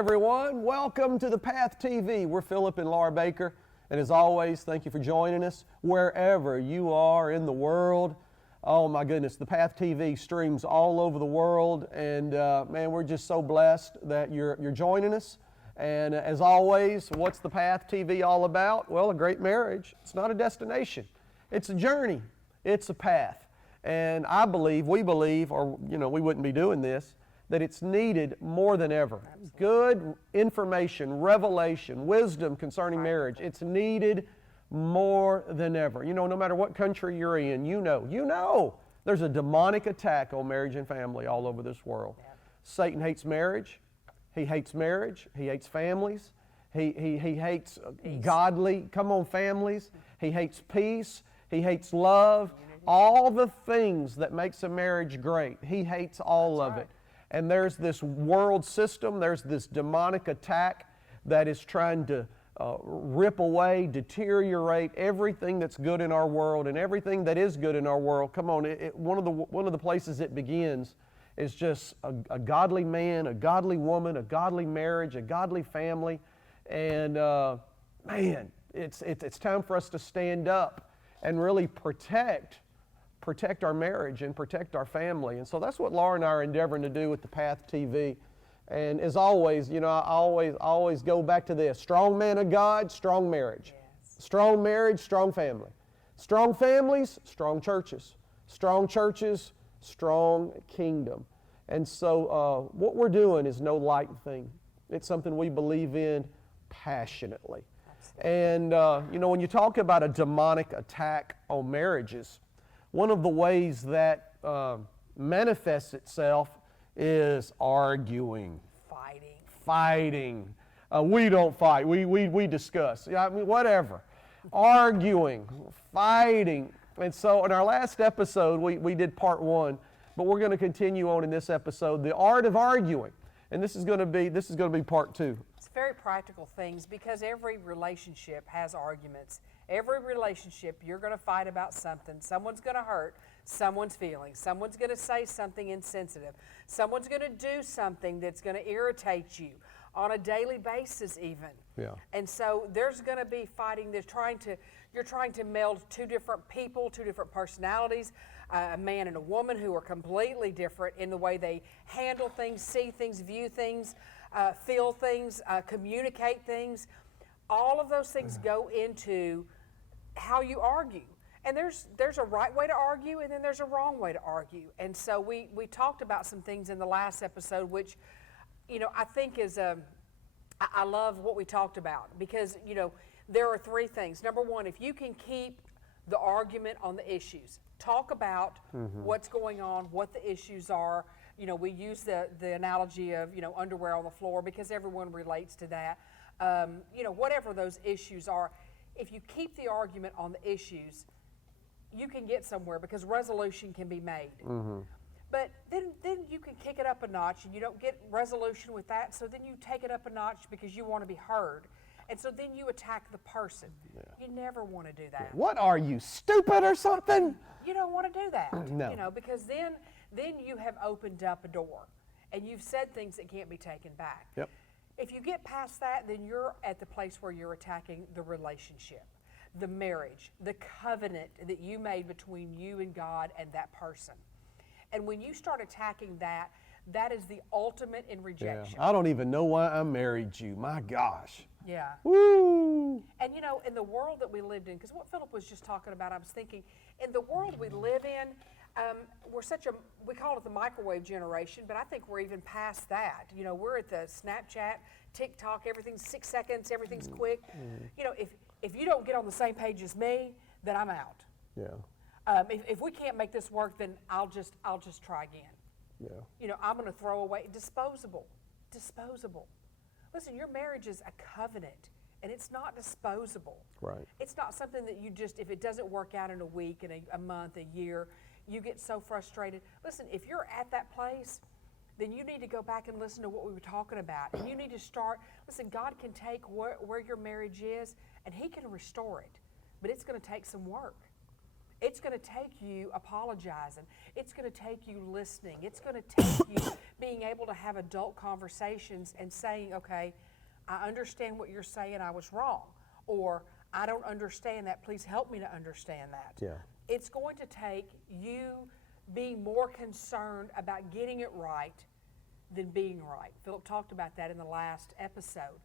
everyone. Welcome to the PathTV. We're Phillip and Laura Baker. And as always, thank you for joining us wherever you are in the world. Oh my goodness, the PathTV streams all over the world. And man, we're just so blessed that you're joining us. And as always, what's the PathTV all about? Well, a great marriage. It's not a destination. It's a journey. It's a path. And we believe, or we wouldn't be doing this, that it's needed more than ever. Absolutely. Good information, revelation, wisdom concerning marriage. It's needed more than ever. No matter what country you're in, you know there's a demonic attack on marriage and family all over this world. Yeah. Satan hates marriage. He hates marriage. He hates families. He hates godly, families. He hates peace. He hates love. All the things that makes a marriage great. He hates all of it. And there's this world system, there's this demonic attack that is trying to rip away, deteriorate everything that's good in our world and everything that is good in our world. Come on, one of the places it begins is just a godly man, a godly woman, a godly marriage, a godly family. And man, it's time for us to stand up and really protect our marriage and protect our family. And so that's what Laura and I are endeavoring to do with the PathTV. And as always, I always go back to this: strong man of God, strong marriage. Yes. Strong marriage, strong family. Strong families, strong churches. Strong churches, strong kingdom. And so what we're doing is no light thing. It's something we believe in passionately. Absolutely. And when you talk about a demonic attack on marriages, one of the ways that manifests itself is arguing. Fighting. We don't fight. We discuss. Whatever. Arguing, fighting. And so in our last episode, we did part 1, but we're going to continue on in this episode, the art of arguing. And this is going to be part 2. It's very practical things, because every relationship has arguments. Every relationship, you're going to fight about something. Someone's going to hurt someone's feelings. Someone's going to say something insensitive. Someone's going to do something that's going to irritate you on a daily basis even. Yeah. And so there's going to be fighting. You're trying to meld two different people, two different personalities, a man and a woman who are completely different in the way they handle things, see things, view things, feel things, communicate things. All of those things go into how you argue. And there's a right way to argue, and then there's a wrong way to argue. And so we talked about some things in the last episode, which, I think is, I love what we talked about, because, there are 3 things. Number 1, if you can keep the argument on the issues, talk about what's going on, what the issues are. We use the analogy of, underwear on the floor, because everyone relates to that. Whatever those issues are, if you keep the argument on the issues, you can get somewhere, because resolution can be made. Mm-hmm. But then you can kick it up a notch, and you don't get resolution with that, so then you take it up a notch because you want to be heard. And so then you attack the person. Yeah. You never want to do that. What are you, stupid or something? You don't want to do that. No. Because then you have opened up a door, and you've said things that can't be taken back. Yep. If you get past that, then you're at the place where you're attacking the relationship, the marriage, the covenant that you made between you and God and that person. And when you start attacking that, that is the ultimate in rejection. Yeah. I don't even know why I married you. My gosh. Yeah. Woo! And in the world that we lived in, because what Phillip was just talking about, I was thinking, in the world we live in, we call it the microwave generation, but I think we're even past that. We're at the Snapchat, TikTok, everything's 6 seconds, everything's quick. If you don't get on the same page as me, then I'm out. Yeah. If we can't make this work, then I'll just try again. Yeah. I'm going to throw away. Disposable. Listen, your marriage is a covenant, and it's not disposable. Right. It's not something that you just, if it doesn't work out in a week, in a month, a year, you get so frustrated. Listen, if you're at that place, then you need to go back and listen to what we were talking about. And you need to start, listen, God can take where your marriage is, and He can restore it. But it's going to take some work. It's going to take you apologizing. It's going to take you listening. It's going to take you being able to have adult conversations and saying, okay, I understand what you're saying, I was wrong. Or, I don't understand that, please help me to understand that. Yeah. It's going to take you being more concerned about getting it right than being right. Philip talked about that in the last episode.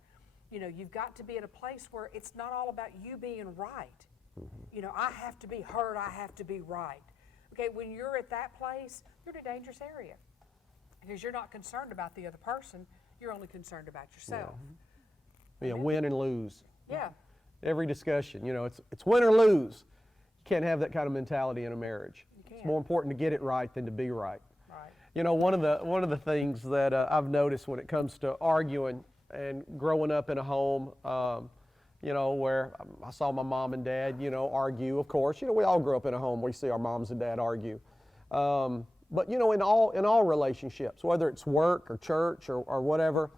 You know, you've got to be at a place where it's not all about you being right. You know, I have to be heard, I have to be right. Okay, when you're at that place, you're in a dangerous area because you're not concerned about the other person, you're only concerned about yourself. Yeah, win and lose. Yeah. Every discussion, you know, it's win or lose. You can't have that kind of mentality in a marriage. You can't. It's more important to get it right than to be right. Right. You know, one of the things that I've noticed when it comes to arguing and growing up in a home, you know, where I saw my mom and dad, you know, argue. Of course, you know, we all grew up in a home where you see our moms and dad argue. But you know, in all relationships, whether it's work or church or whatever,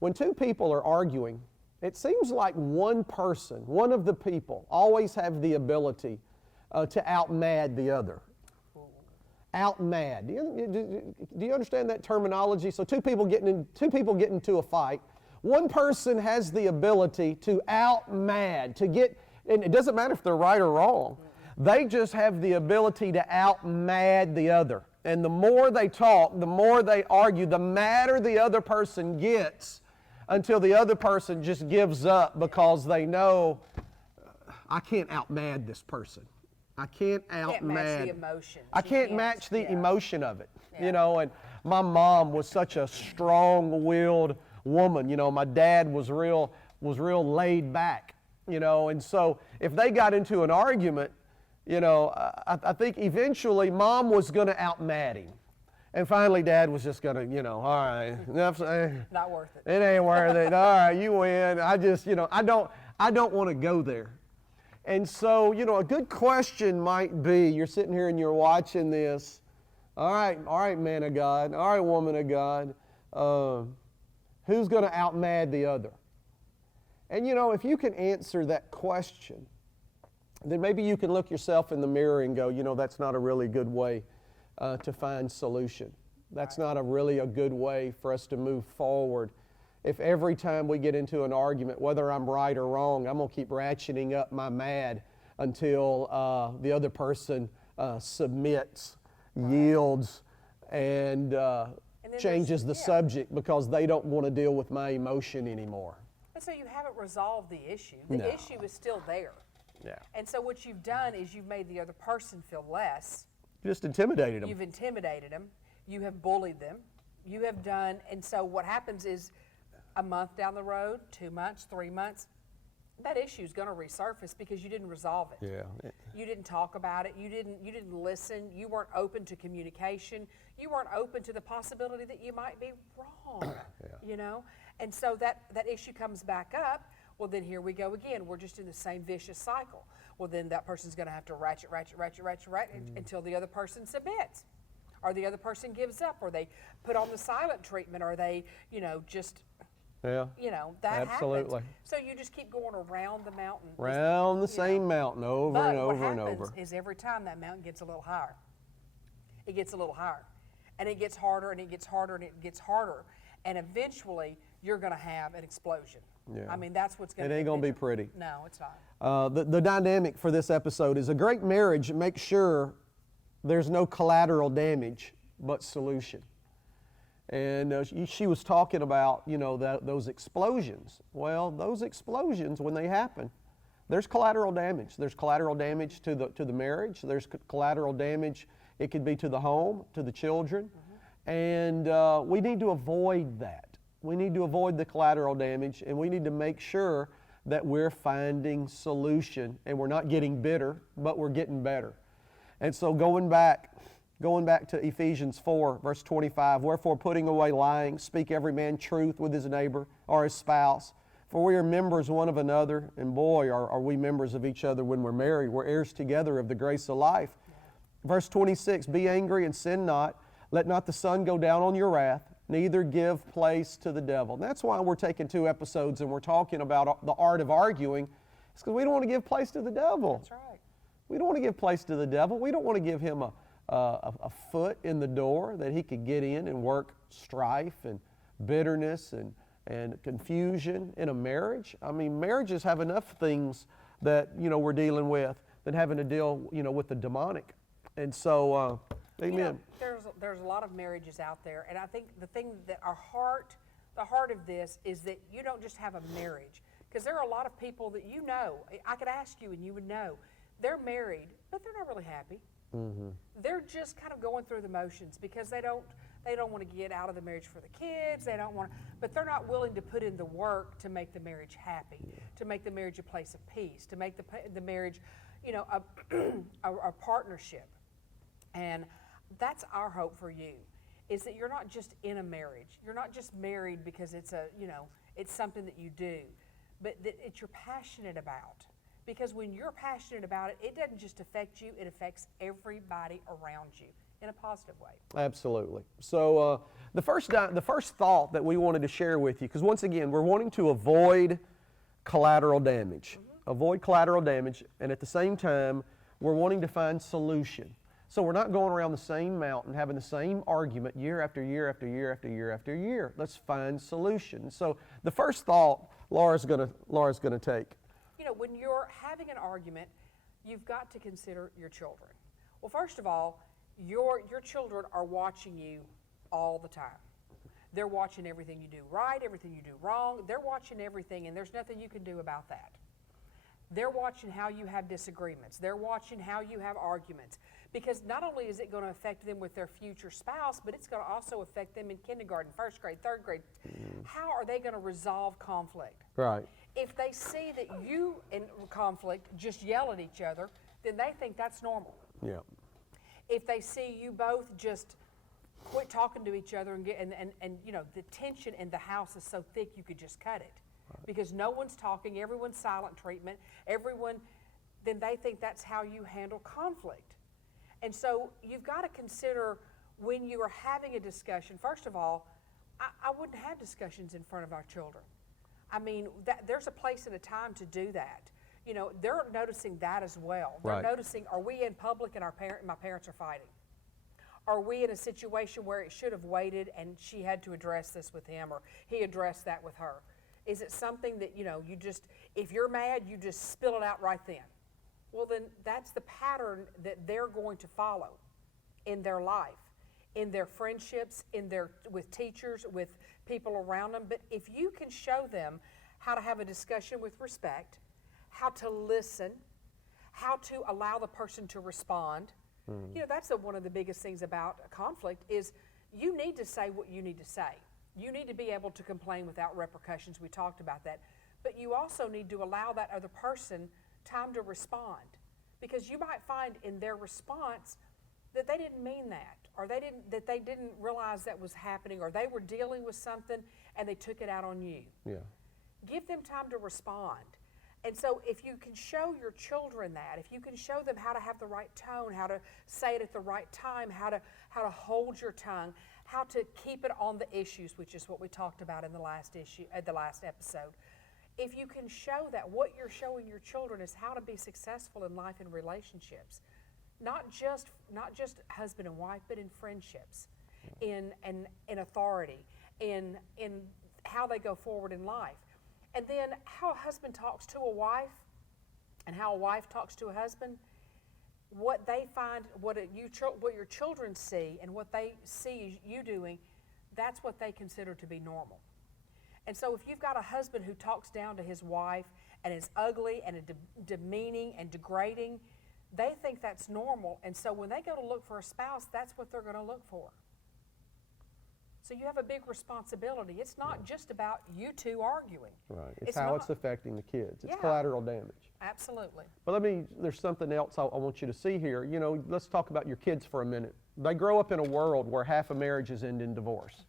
when two people are arguing, it seems like one person, one of the people, always have the ability to outmad the other. Outmad. Do you understand that terminology? So two people get into a fight. One person has the ability to outmad, to get, and it doesn't matter if they're right or wrong. They just have the ability to outmad the other. And the more they talk, the more they argue, the madder the other person gets, until the other person just gives up because they know, I can't outmad this person. I can't outmad. Match the emotion. I can't match the emotion of it. You know, and my mom was such a strong-willed woman. You know, my dad was real laid back. You know, and so if they got into an argument, you know, I think eventually Mom was going to outmad him. And finally, Dad was just going to, you know, all right. Not worth it. It ain't worth it. All right, you win. I just, you know, I don't want to go there. And so, you know, a good question might be, you're sitting here and you're watching this. All right, man of God. All right, woman of God. Who's going to outmad the other? And, you know, if you can answer that question, then maybe you can look yourself in the mirror and go, you know, that's not a really good way to find solution. That's not a good way for us to move forward. If every time we get into an argument, whether I'm right or wrong, I'm going to keep ratcheting up my mad until the other person submits, yields, and changes the subject because they don't want to deal with my emotion anymore. And so you haven't resolved the issue. The issue is still there. Yeah. And so what you've done is you've made the other person feel less. You just intimidated them. You've intimidated them. You have bullied them. You have done, and so what happens is a month down the road, 2 months, 3 months, that issue is going to resurface because you didn't resolve it. Yeah. You didn't talk about it. You didn't listen. You weren't open to communication. You weren't open to the possibility that you might be wrong. You know, and so that issue comes back up. Well, then here we go again. We're just in the same vicious cycle. Well, then that person's going to have to ratchet until the other person submits, or the other person gives up, or they put on the silent treatment, or they, you know, just. Yeah. You know, that absolutely. happens. So you just keep going around the mountain. Round the same mountain over and over and over. But what happens is every time that mountain gets a little higher, it gets a little higher. And it gets harder and it gets harder and it gets harder. And eventually you're going to have an explosion. Yeah. I mean, that's what's going to It ain't going to be pretty. No, it's not. The dynamic for this episode is a great marriage makes sure there's no collateral damage but solution. And she was talking about, you know, those explosions. Well, those explosions, when they happen, there's collateral damage. There's collateral damage to the marriage. There's collateral damage. It could be to the home, to the children. And we need to avoid that. We need to avoid the collateral damage, and we need to make sure that we're finding solution, and we're not getting bitter, but we're getting better. And so going back to Ephesians 4, verse 25, wherefore putting away lying, speak every man truth with his neighbor or his spouse, for we are members one of another, and boy, are we members of each other when we're married. We're heirs together of the grace of life. Verse 26, be angry and sin not, let not the sun go down on your wrath, neither give place to the devil. And that's why we're taking 2 episodes and we're talking about the art of arguing. It's because we don't want to give place to the devil. That's right. We don't want to give place to the devil. We don't want to give him a foot in the door that he could get in and work strife and bitterness and confusion in a marriage. I mean, marriages have enough things that, we're dealing with than having to deal, with the demonic. And so, amen. There's a lot of marriages out there, and I think the thing that the heart of this is that you don't just have a marriage, because there are a lot of people that I could ask you and you would know, they're married, but they're not really happy. Mm-hmm. They're just kind of going through the motions because they don't want to get out of the marriage for the kids. They don't want, but they're not willing to put in the work to make the marriage happy, to make the marriage a place of peace, to make the marriage, a partnership. And that's our hope for you, is that you're not just in a marriage. You're not just married because it's it's something that you do, but that you're passionate about. Because when you're passionate about it, it doesn't just affect you, it affects everybody around you in a positive way. Absolutely. So the first thought that we wanted to share with you, because once again, we're wanting to avoid collateral damage. Mm-hmm. Avoid collateral damage, and at the same time, we're wanting to find solution. So we're not going around the same mountain, having the same argument year after year after year after year after year. Let's find solution. So the first thought Laura's going to take. When you're having an argument, you've got to consider your children. Well, first of all, your children are watching you all the time. They're watching everything you do right, everything you do wrong. They're watching everything, and there's nothing you can do about that. They're watching how you have disagreements. They're watching how you have arguments. Because not only is it going to affect them with their future spouse, but it's going to also affect them in kindergarten, first grade, third grade. How are they going to resolve conflict? Right. If they see that you in conflict just yell at each other, then they think that's normal. Yeah. If they see you both just quit talking to each other and the tension in the house is so thick you could just cut it. Right. Because no one's talking, everyone's silent treatment, then they think that's how you handle conflict. And so you've got to consider when you are having a discussion, first of all, I wouldn't have discussions in front of our children. I mean, there's a place and a time to do that. They're noticing that as well. They're noticing, are we in public and my parents are fighting? Are we in a situation where it should have waited and she had to address this with him, or he addressed that with her? Is it something that, you just, if you're mad, you just spill it out right then? Well, then that's the pattern that they're going to follow in their life, in their friendships, with teachers, with people around them. But if you can show them how to have a discussion with respect, how to listen, how to allow the person to respond, that's one of the biggest things about conflict is you need to say what you need to say. You need to be able to complain without repercussions. We talked about that. But you also need to allow that other person time to respond, because you might find in their response that they didn't mean that, or they didn't realize that was happening, or they were dealing with something and they took it out on you. Yeah. Give them time to respond. And so if you can show your children that, if you can show them how to have the right tone, how to say it at the right time, how to hold your tongue, how to keep it on the issues, which is what we talked about in the last episode. If you can show that, what you're showing your children is how to be successful in life and relationships, not just husband and wife, but in friendships, in authority, in how they go forward in life. And then how a husband talks to a wife and how a wife talks to a husband, what they find, what your children see and what they see you doing, that's what they consider to be normal. And so if you've got a husband who talks down to his wife and is ugly and demeaning and degrading, they think that's normal. And so when they go to look for a spouse, that's what they're going to look for. So you have a big responsibility. It's not just about you two arguing. Right. It's how it's affecting the kids. It's collateral damage. Absolutely. But there's something else I want you to see here. Let's talk about your kids for a minute. They grow up in a world where half of marriages end in divorce.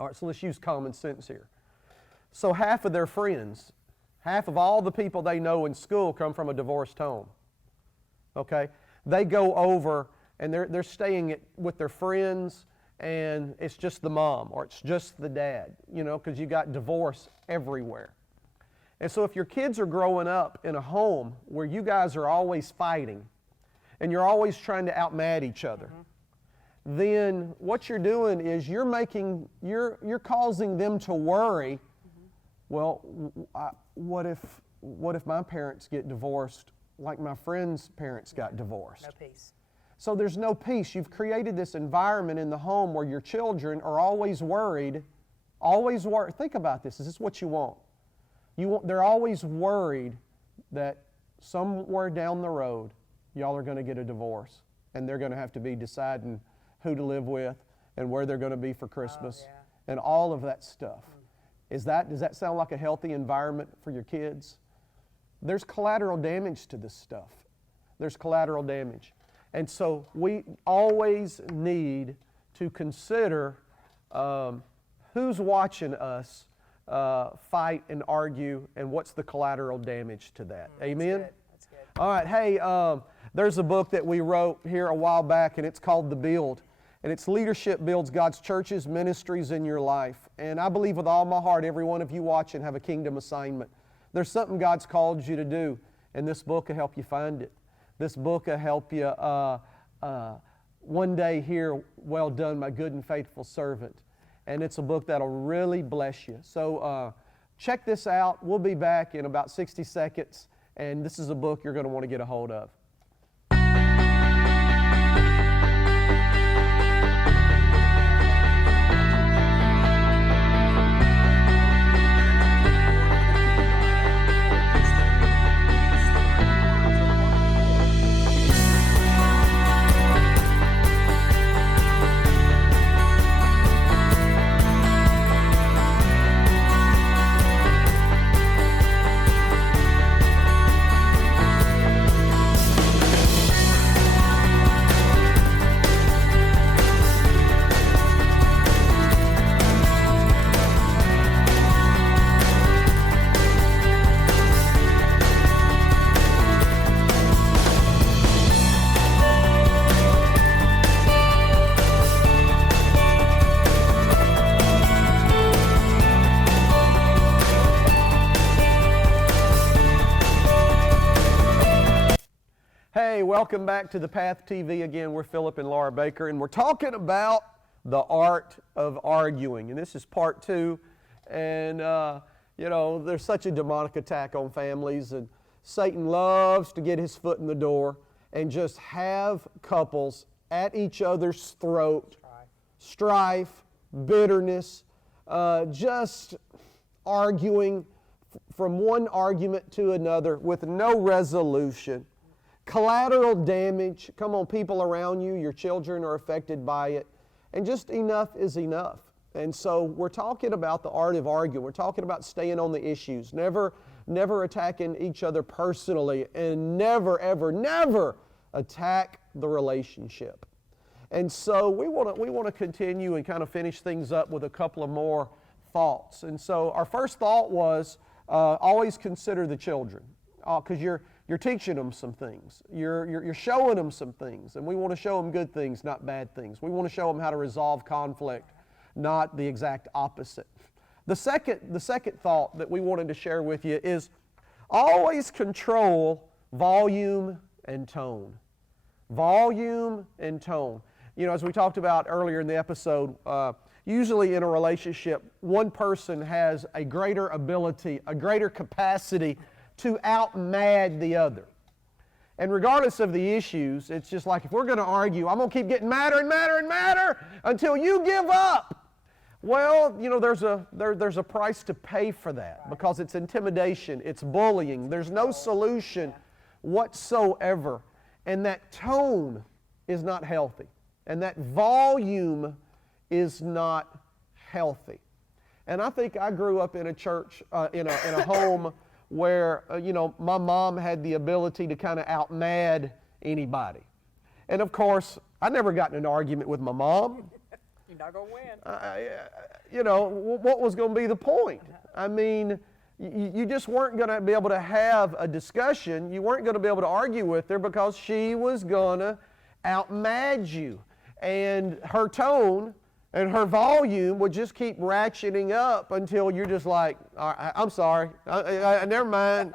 All right, so let's use common sense here. So half of their friends, half of all the people they know in school come from a divorced home. Okay? They go over and they're staying with their friends, and it's just the mom or it's just the dad, because you got divorce everywhere. And so if your kids are growing up in a home where you guys are always fighting and you're always trying to outmad each other, then what you're doing is you're causing them to worry, well, what if my parents get divorced like my friend's parents got divorced? No peace. So there's no peace. You've created this environment in the home where your children are always worried, always worried. Think about this. Is this what you want? They're always worried that somewhere down the road, y'all are going to get a divorce, and they're going to have to be deciding who to live with and where they're going to be for Christmas and all of that stuff. Does that sound like a healthy environment for your kids? There's collateral damage to this stuff. There's collateral damage. And so we always need to consider who's watching us fight and argue, and what's the collateral damage to that. Amen? That's good. All right, hey, there's a book that we wrote here a while back, and it's called The Build. And it's Leadership Builds God's Churches, Ministries in Your Life. And I believe with all my heart, every one of you watching have a kingdom assignment. There's something God's called you to do, and this book will help you find it. This book will help you one day hear, well done, my good and faithful servant. And it's a book that'll really bless you. So check this out. We'll be back in about 60 seconds, and this is a book you're going to want to get a hold of. Hey, welcome back to the PathTV again. We're Phillip and Laura Baker, and we're talking about the art of arguing. And this is part 2. And, there's such a demonic attack on families, and Satan loves to get his foot in the door and just have couples at each other's throat, strife, bitterness, just arguing from one argument to another with no resolution. Collateral damage. Come on, people around you, your children are affected by it. And just enough is enough. And so we're talking about the art of arguing. We're talking about staying on the issues, never attacking each other personally, and never attack the relationship. And so we want to continue and kind of finish things up with a couple of more thoughts. And so our first thought was always consider the children, because you're teaching them some things. You're showing them some things, and we want to show them good things, not bad things. We want to show them how to resolve conflict, not the exact opposite. The second thought that we wanted to share with you is always control volume and tone. Volume and tone. As we talked about earlier in the episode, usually in a relationship, one person has a greater ability, a greater capacity to outmad the other. And regardless of the issues, it's just like, if we're going to argue, I'm going to keep getting madder and madder and madder until you give up. Well, there's a price to pay for that, because it's intimidation, it's bullying, there's no solution whatsoever. And that tone is not healthy. And that volume is not healthy. And I think I grew up in a church, in a home where, my mom had the ability to kind of outmad anybody. And of course, I never got in an argument with my mom. You're not going to win. What was going to be the point? I mean, you just weren't going to be able to have a discussion. You weren't going to be able to argue with her, because she was going to outmad you. And her tone And her volume would just keep ratcheting up until you're just like, all right, I'm sorry, never mind,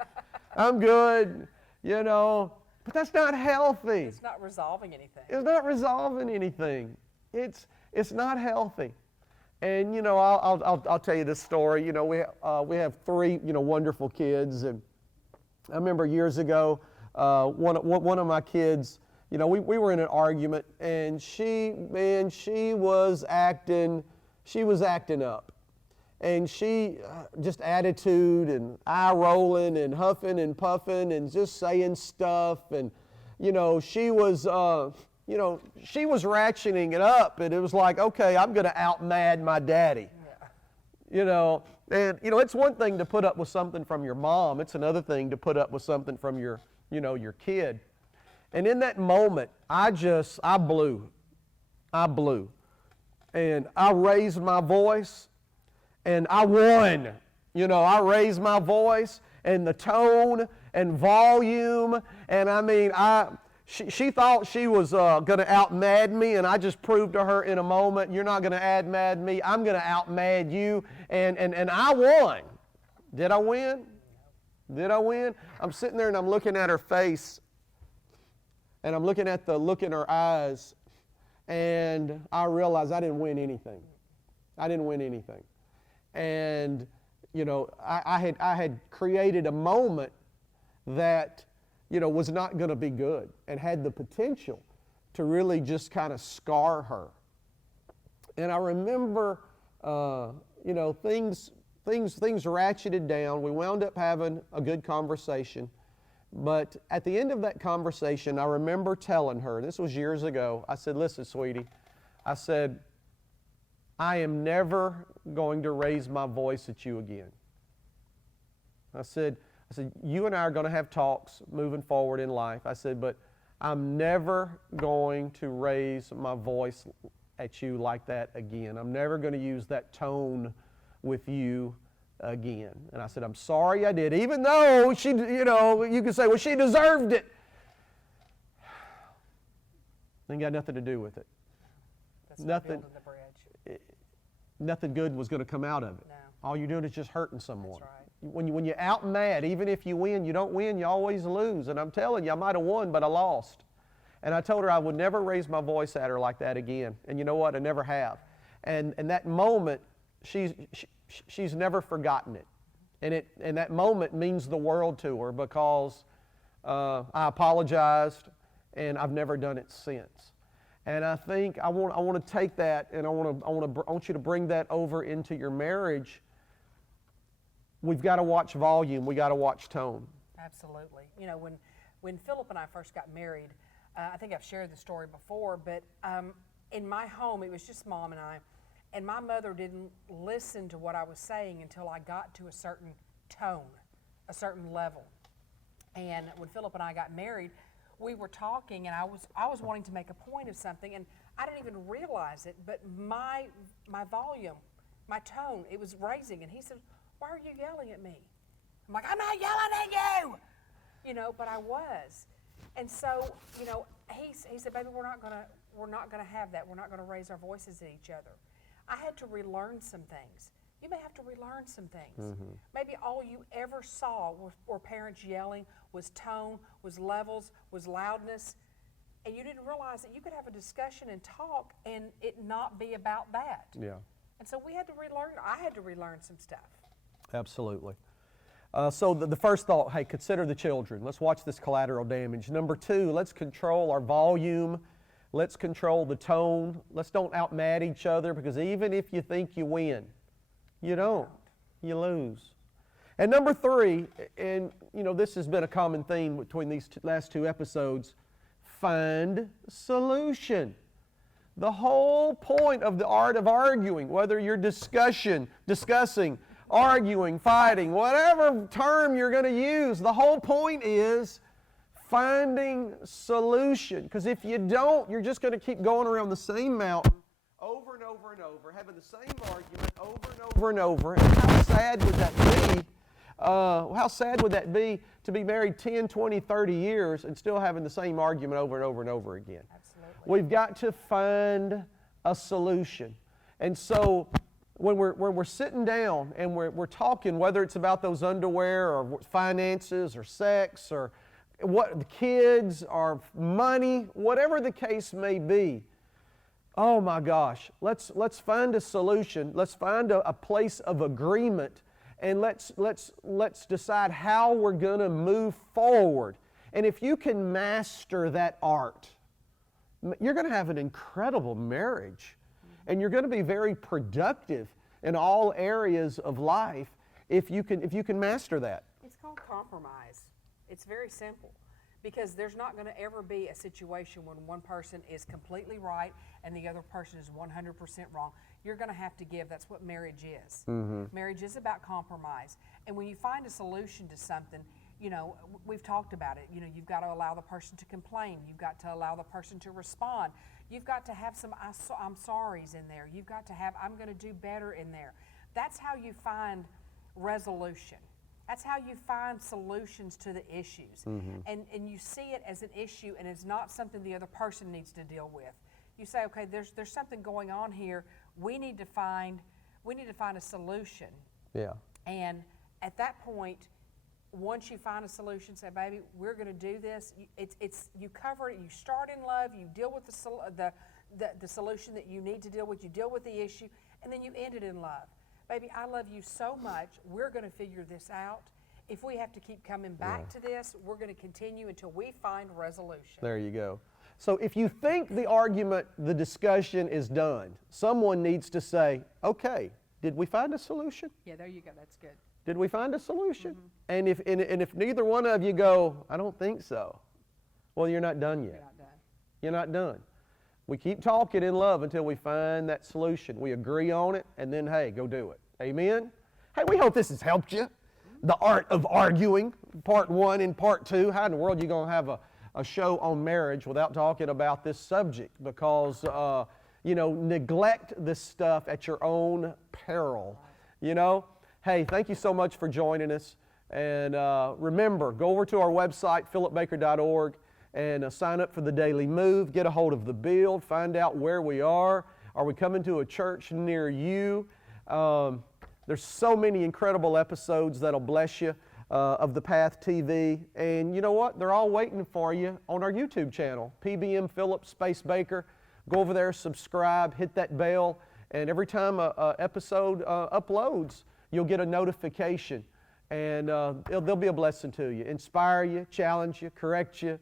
I'm good, you know. But that's not healthy. It's not resolving anything. It's not resolving anything. It's not healthy. And you know, I'll tell you this story. You know, we have three wonderful kids, and I remember years ago, one of my kids. You know, we were in an argument, and she was acting up, and she just attitude and eye rolling and huffing and puffing and just saying stuff, and you know she was ratcheting it up, and it was like, okay, I'm going to outmad my daddy, you know, and you know it's one thing to put up with something from your mom, it's another thing to put up with something from your kid. And in that moment, I blew. And I raised my voice, and I won. You know, I raised my voice, and the tone and volume, and I mean, she thought she was going to outmad me, and I just proved to her in a moment, you're not going to outmad me, I'm going to outmad you, and I won. Did I win? Did I win? I'm sitting there, and I'm looking at her face, and I'm looking at the look in her eyes, and I realized I didn't win anything. I didn't win anything. And, you know, I had created a moment that, you know, was not going to be good and had the potential to really just kind of scar her. And I remember, you know, things ratcheted down. We wound up having a good conversation. But at the end of that conversation, I remember telling her, this was years ago, I said, listen, sweetie, I said, I am never going to raise my voice at you again. I said, you and I are going to have talks moving forward in life. I said, but I'm never going to raise my voice at you like that again. I'm never going to use that tone with you again. And I said, I'm sorry I did, even though she, you know, you could say, well, she deserved it. Ain't got nothing to do with it. That's nothing. The bridge. Nothing good was going to come out of it. No. All you're doing is just hurting someone. That's right. When you out mad, even if you win, you don't win, you always lose. And I'm telling you, I might have won, but I lost. And I told her I would never raise my voice at her like that again. And you know what? I never have. And that moment, she's never forgotten it. And that moment means the world to her because I apologized and I've never done it since. And I think I want to take that and I want you to bring that over into your marriage. We've got to watch volume. We got to watch tone. Absolutely. You know, when Phillip and I first got married, I think I've shared the story before, but in my home, it was just Mom and I. And my mother didn't listen to what I was saying until I got to a certain tone, a certain level. And when Phillip and I got married, we were talking, and I was wanting to make a point of something, and I didn't even realize it, but my volume, my tone, it was raising. And he said, "Why are you yelling at me?" I'm like, "I'm not yelling at you," you know, but I was. And so, you know, he said, "Baby, we're not gonna have that. We're not gonna raise our voices at each other." I had to relearn some things. You may have to relearn some things. Mm-hmm. Maybe all you ever saw were parents yelling, was tone, was levels, was loudness, and you didn't realize that you could have a discussion and talk and it not be about that. Yeah. And so we had to relearn, I had to relearn some stuff. Absolutely. So the first thought, hey, consider the children. Let's watch this collateral damage. Number two, let's control our volume. Let's control the tone. Let's don't outmad each other, because even if you think you win, you don't. You lose. And number three, and you know this has been a common theme between these last two episodes, find solution. The whole point of the art of arguing, whether you're discussing, arguing, fighting, whatever term you're going to use, the whole point is finding solution. Because if you don't, you're just going to keep going around the same mountain over and over and over, having the same argument over and over and over. And how sad would that be? How sad would that be to be married 10, 20, 30 years and still having the same argument over and over and over again? Absolutely. We've got to find a solution. And so when we're sitting down and we're talking, whether it's about those underwear or finances or sex or what the kids or money, whatever the case may be, oh my gosh, let's find a solution. Let's find a place of agreement, and let's decide how we're going to move forward. And if you can master that art, you're going to have an incredible marriage, and you're going to be very productive in all areas of life if you can master that. It's called compromise. It's very simple, because there's not going to ever be a situation when one person is completely right and the other person is 100% wrong. You're going to have to give. That's what marriage is. Marriage is about compromise. And when you find a solution to something, you know, we've talked about it. You know, you've got to allow the person to complain. You've got to allow the person to respond. You've got to have some I'm sorry's in there. You've got to have I'm going to do better in there. That's how you find resolution. That's how you find solutions to the issues. And you see it as an issue, and it's not something the other person needs to deal with. You say, okay, there's something going on here. We need to find a solution. Yeah. And at that point, once you find a solution, say, baby, we're going to do this. It's you cover it. You start in love. You deal with the solution that you need to deal with. You deal with the issue, and then you end it in love. Baby, I love you so much. We're going to figure this out. If we have to keep coming back to this, we're going to continue until we find resolution. There you go. So if you think the argument, the discussion is done, someone needs to say, okay, did we find a solution? Yeah, there you go. That's good. Did we find a solution? And if neither one of you go, I don't think so, well, you're not done yet. You're not done. You're not done. We keep talking in love until we find that solution. We agree on it, and then, hey, go do it. Amen? Hey, we hope this has helped you. The Art of Arguing, Part 1 and Part 2. How in the world are you going to have a show on marriage without talking about this subject? Because, neglect this stuff at your own peril. You know? Hey, thank you so much for joining us. And remember, go over to our website, phillipbaker.org, and sign up for the Daily Move. Get a hold of the Build. Find out where we are. Are we coming to a church near you? There's so many incredible episodes that'll bless you of the PathTV. And you know what? They're all waiting for you on our YouTube channel, PBM Phillip Space Baker. Go over there, subscribe, hit that bell, and every time an episode uploads, you'll get a notification. And they'll be a blessing to you, inspire you, challenge you, correct you,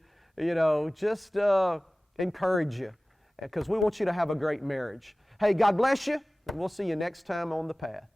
just encourage you, because we want you to have a great marriage. Hey, God bless you, and we'll see you next time on The Path.